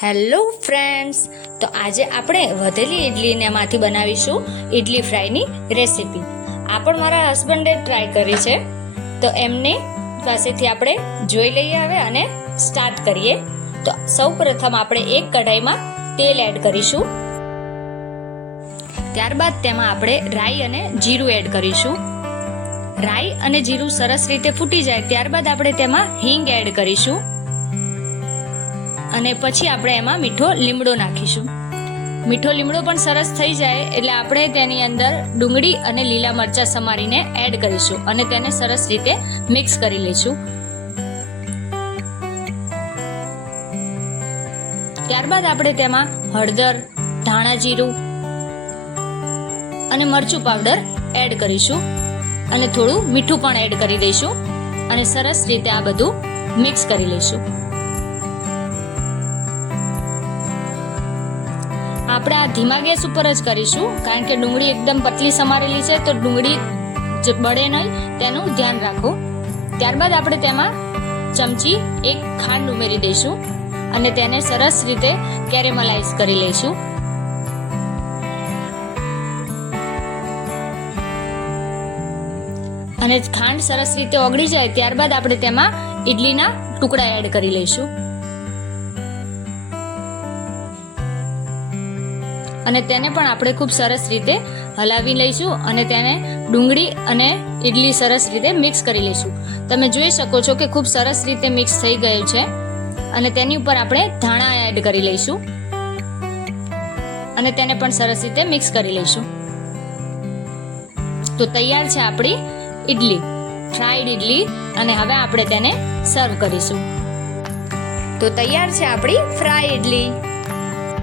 Hello friends, તો આજે આપણે વધેલી ઇડલીનેમાંથી બનાવીશું ઇડલી ફ્રાયની રેસીપી. આ પણ મારા હસબન્ડે ટ્રાય કરી છે, તો એમની પાસેથી આપણે જોઈ લઈએ હવે અને સ્ટાર્ટ કરીએ. તો સૌ પ્રથમ આપણે એક કઢાઈમાં તેલ એડ કરીશું. ત્યારબાદ તેમાં આપણે રાઈ અને જીરું એડ કરીશું. રાઈ અને જીરું સરસ રીતે ફૂટી જાય ત્યારબાદ આપણે તેમાં હિંગ એડ કરીશું અને પછી આપણે એમાં મીઠો લીમડો નાખીશું. મીઠો લીમડો પણ સરસ થઈ જાય એટલે આપણે તેની અંદર ડુંગળી અને લીલા મરચાં સમારીને એડ કરીશું અને તેને સરસ રીતે મિક્સ કરી લઈશું. ત્યારબાદ આપણે તેમાં હળદર, ધાણા જીરું અને મરચું પાવડર એડ કરીશું અને થોડું મીઠું પણ એડ કરી દઈશું અને સરસ રીતે આ બધું મિક્સ કરી લઈશું. આપણે આ ધીમા ગેસ ઉપર જ કરીશું કારણ કે ડુંગળી એકદમ પતલી સમારેલી છે, તો ડુંગળી બળે નહીં તેનું ધ્યાન રાખો. ત્યારબાદ આપણે તેમાં ચમચી એક ખાંડ ઉમેરી દઈશું અને તેને સરસ રીતે કેરેમલાઇઝ કરી લઈશું. અને ખાંડ સરસ રીતે ઓગળી જાય ત્યારબાદ આપણે તેમાં ઇડલીના ટુકડા એડ કરી લઈશું અને તેને પણ આપણે ખૂબ સરસ રીતે હલાવી લઈશું અને તેને ડુંગળી અને ઇડલી સરસ રીતે મિક્સ કરી લઈશું. તમે જોઈ શકો છો કે ખૂબ સરસ રીતે મિક્સ થઈ ગયું છે અને તેની ઉપર આપણે ધાણા એડ કરી લઈશું અને તેને પણ સરસ રીતે મિક્સ કરી લઈશું. તો તૈયાર છે આપણી ઇડલી, ફ્રાઈડ ઇડલી, અને હવે આપણે તેને સર્વ કરીશું. તો તૈયાર છે આપણી ફ્રાય ઇડલી.